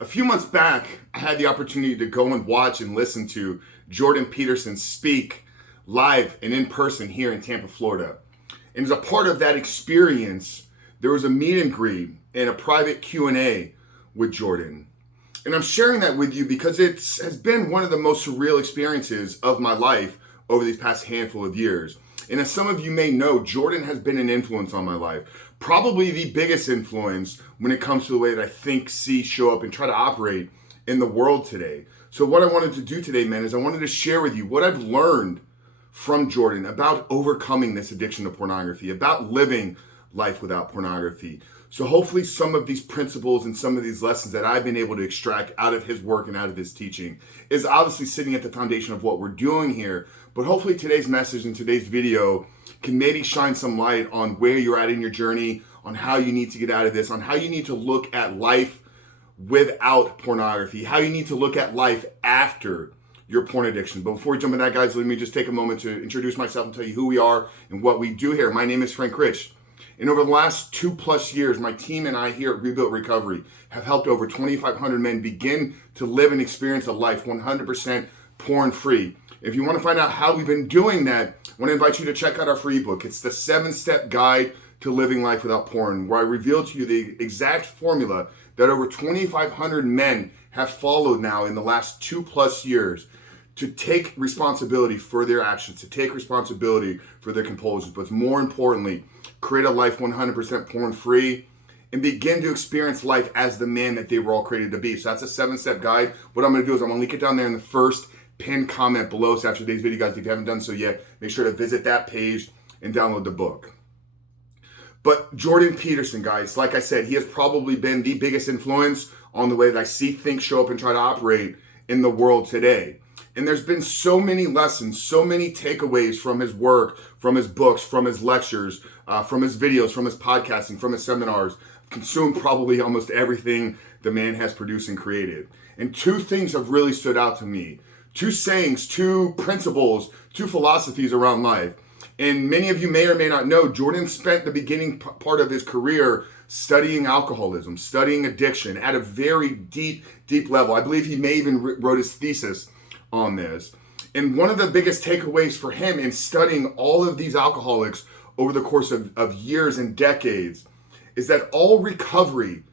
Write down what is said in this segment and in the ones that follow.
A few months back, I had the opportunity to go and watch and listen to Jordan Peterson speak live and in person here in Tampa, Florida. And as a part of that experience, there was a meet and greet and a private Q&A with Jordan. And I'm sharing that with you because it has been one of the most surreal experiences of my life over these past handful of years. And as some of you may know, Jordan has been an influence on my life. Probably the biggest influence when it comes to the way that I think, see, show up, and try to operate in the world today. So what I wanted to do today, man, is I wanted to share with you what I've learned from Jordan about overcoming this addiction to pornography, about living life without pornography. So hopefully some of these principles and some of these lessons that I've been able to extract out of his work and out of his teaching is obviously sitting at the foundation of what we're doing here. But hopefully today's message and today's video can maybe shine some light on where you're at in your journey, on how you need to get out of this, on how you need to look at life without pornography, how you need to look at life after your porn addiction. But before we jump into that, guys, let me just take a moment to introduce myself and tell you who we are and what we do here. My name is Frank Rich. And over the last 2+ years, my team and I here at Rebuilt Recovery have helped over 2,500 men begin to live and experience a life 100% porn-free. If you want to find out how we've been doing that, I want to invite you to check out our free ebook. It's the 7-Step Guide to Living Life Without Porn, where I reveal to you the exact formula that over 2,500 men have followed now in the last 2+ years to take responsibility for their actions, to take responsibility for their compulsions, but more importantly, create a life 100% porn-free and begin to experience life as the man that they were all created to be. So that's a 7-step guide. What I'm going to do is I'm going to link it down there in the first pinned comment below. So after today's video, guys, if you haven't done so yet, make sure to visit that page and download the book. But Jordan Peterson, guys, like I said, he has probably been the biggest influence on the way that I see, think, show up, and try to operate in the world today. And there's been so many lessons, so many takeaways from his work, from his books, from his lectures, from his videos, from his podcasting, from his seminars. I've consumed probably almost everything the man has produced and created. And two things have really stood out to me. Two sayings, two principles, two philosophies around life. And many of you may or may not know, Jordan spent the beginning part of his career studying alcoholism, studying addiction at a very deep level. I believe he may even wrote his thesis on this. And one of the biggest takeaways for him in studying all of these alcoholics over the course of years and decades is that all recovery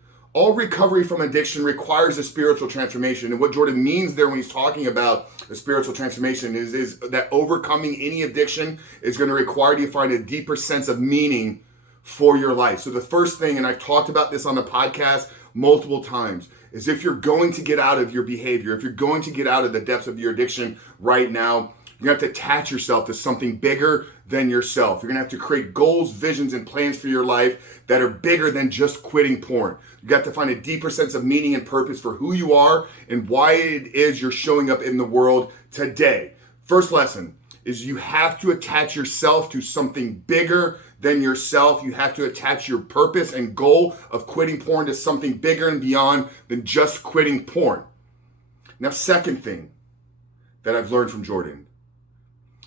from addiction requires a spiritual transformation. And what Jordan means there when he's talking about a spiritual transformation is that overcoming any addiction is going to require you to find a deeper sense of meaning for your life. So the first thing, and I've talked about this on the podcast multiple times, is if you're going to get out of your behavior, if you're going to get out of the depths of your addiction right now, you're going to have to attach yourself to something bigger than yourself. You're going to have to create goals, visions, and plans for your life that are bigger than just quitting porn. You got to find a deeper sense of meaning and purpose for who you are and why it is you're showing up in the world today. First lesson is you have to attach yourself to something bigger than yourself. You have to attach your purpose and goal of quitting porn to something bigger and beyond than just quitting porn. Now, second thing that I've learned from Jordan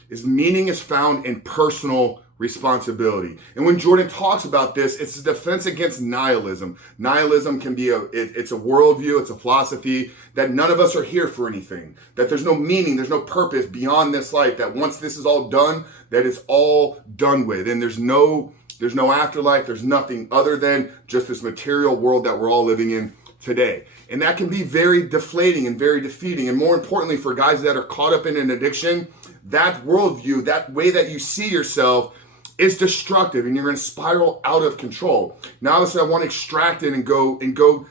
is meaning is found in personal responsibility. And when Jordan talks about this, it's a defense against nihilism. Nihilism can be it's a worldview, it's a philosophy that none of us are here for anything, that there's no meaning, there's no purpose beyond this life, that once this is all done, that it's all done with. And there's no afterlife, there's nothing other than just this material world that we're all living in today. And that can be very deflating and very defeating. And more importantly, for guys that are caught up in an addiction, that worldview, that way that you see yourself is destructive and you're going to spiral out of control. Now, obviously, I want to extract it and go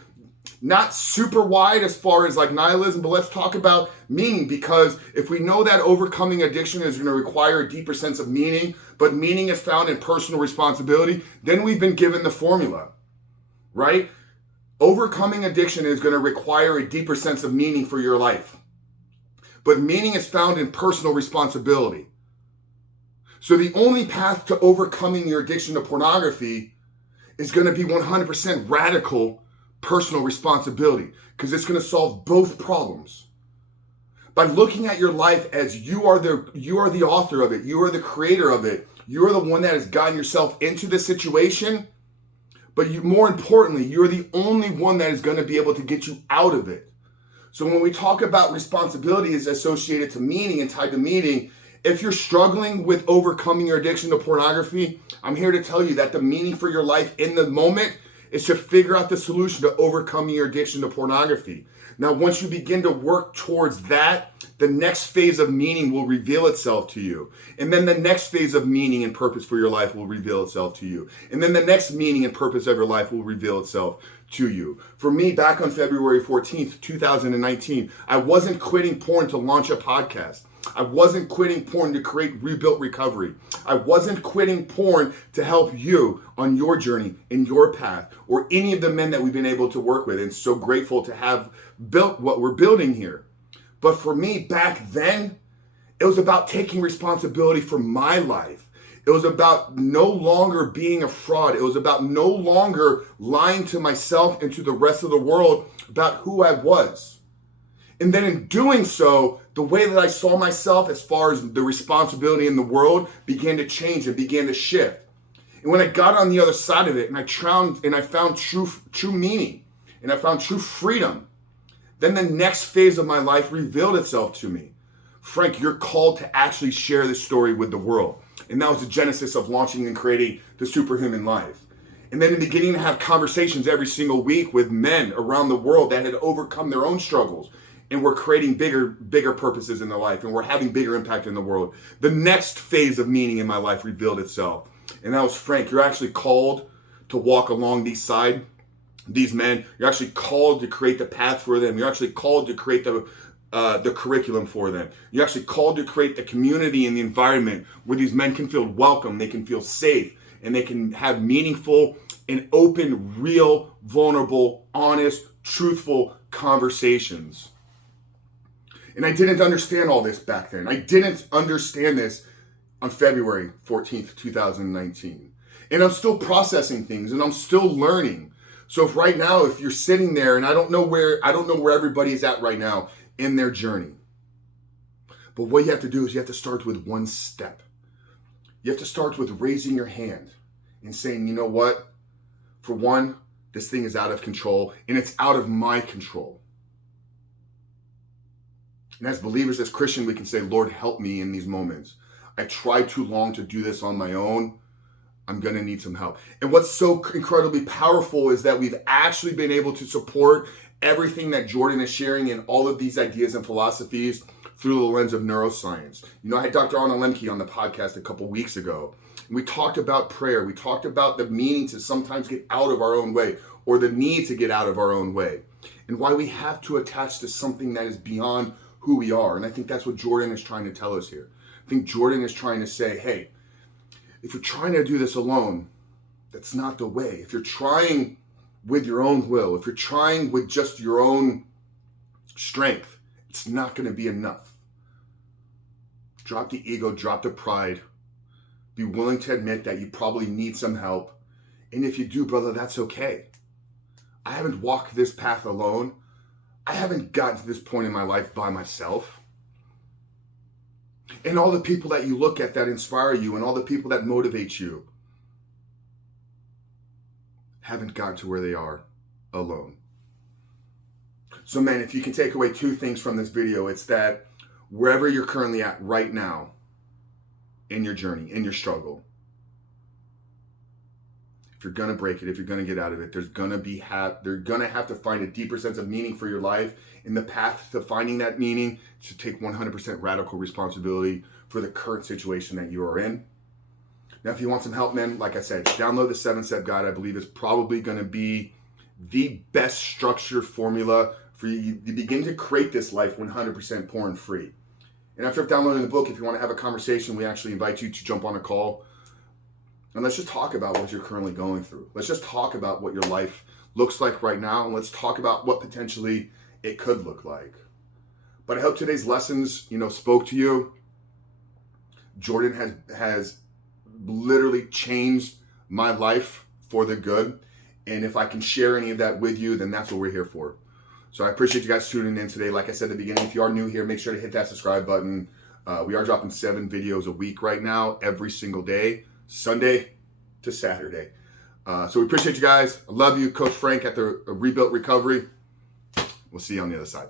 not super wide as far as like nihilism, but let's talk about meaning, because if we know that overcoming addiction is going to require a deeper sense of meaning, but meaning is found in personal responsibility, then we've been given the formula, right? Overcoming addiction is going to require a deeper sense of meaning for your life. But meaning is found in personal responsibility. So the only path to overcoming your addiction to pornography is going to be 100% radical personal responsibility, because it's going to solve both problems. By looking at your life as you are the author of it, you are the creator of it, you are the one that has gotten yourself into the situation, But more importantly, you're the only one that is going to be able to get you out of it. So when we talk about responsibilities associated to meaning and tied to meaning, if you're struggling with overcoming your addiction to pornography, I'm here to tell you that the meaning for your life in the moment is to figure out the solution to overcoming your addiction to pornography. Now, once you begin to work towards that, the next phase of meaning will reveal itself to you. And then the next phase of meaning and purpose for your life will reveal itself to you. And then the next meaning and purpose of your life will reveal itself to you. For me, back on February 14th, 2019, I wasn't quitting porn to launch a podcast. I wasn't quitting porn to create Rebuilt Recovery. I wasn't quitting porn to help you on your journey, in your path, or any of the men that we've been able to work with. And so grateful to have built what we're building here. But for me, back then, it was about taking responsibility for my life. It was about no longer being a fraud. It was about no longer lying to myself and to the rest of the world about who I was. And then in doing so, the way that I saw myself as far as the responsibility in the world began to change and began to shift. And when I got on the other side of it and I found true meaning and I found true freedom, then the next phase of my life revealed itself to me. Frank, you're called to actually share this story with the world. And that was the genesis of launching and creating the Superhuman Life. And then in beginning to have conversations every single week with men around the world that had overcome their own struggles and were creating bigger purposes in their life and were having bigger impact in the world. The next phase of meaning in my life revealed itself. And that was, Frank, you're actually called to walk along these men. You're actually called to create the path for them. You're actually called to create the curriculum for them. You're actually called to create the community and the environment where these men can feel welcome, they can feel safe, and they can have meaningful and open, real, vulnerable, honest, truthful conversations. And I didn't understand all this back then. I didn't understand this on February 14th, 2019. And I'm still processing things and I'm still learning. So if you're sitting there, and I don't know where everybody is at right now in their journey. But what you have to do is you have to start with one step. You have to start with raising your hand and saying, you know what? For one, this thing is out of control and it's out of my control. And as believers, as Christians, we can say, Lord, help me in these moments. I tried too long to do this on my own. I'm going to need some help. And what's so incredibly powerful is that we've actually been able to support everything that Jordan is sharing and all of these ideas and philosophies through the lens of neuroscience. You know, I had Dr. Anna Lemke on the podcast a couple weeks ago. And we talked about prayer. We talked about the meaning to sometimes get out of our own way or the need to get out of our own way and why we have to attach to something that is beyond who we are. And I think that's what Jordan is trying to tell us here. I think Jordan is trying to say, hey, if you're trying to do this alone, that's not the way. If you're trying with your own will, if you're trying with just your own strength, it's not going to be enough. Drop the ego, drop the pride. Be willing to admit that you probably need some help. And if you do, brother, that's okay. I haven't walked this path alone. I haven't gotten to this point in my life by myself. And all the people that you look at that inspire you and all the people that motivate you haven't gotten to where they are alone. So man, if you can take away two things from this video, it's that wherever you're currently at right now in your journey, in your struggle, if you're going to break it, if you're going to get out of it, they're going to have to find a deeper sense of meaning for your life. In the path to finding that meaning, to take 100% radical responsibility for the current situation that you are in. Now, if you want some help, man, like I said, download the 7-step guide. I believe it's probably going to be the best structured formula for you to begin to create this life 100% porn free. And after downloading the book, if you want to have a conversation, we actually invite you to jump on a call. And let's just talk about what you're currently going through. Let's just talk about what your life looks like right now. And let's talk about what potentially it could look like. But I hope today's lessons, spoke to you. Jordan has literally changed my life for the good. And if I can share any of that with you, then that's what we're here for. So I appreciate you guys tuning in today. Like I said at the beginning, if you are new here, make sure to hit that subscribe button. We are dropping 7 videos a week right now, every single day, Sunday to Saturday. So we appreciate you guys. I love you, Coach Frank at the Rebuilt Recovery. We'll see you on the other side.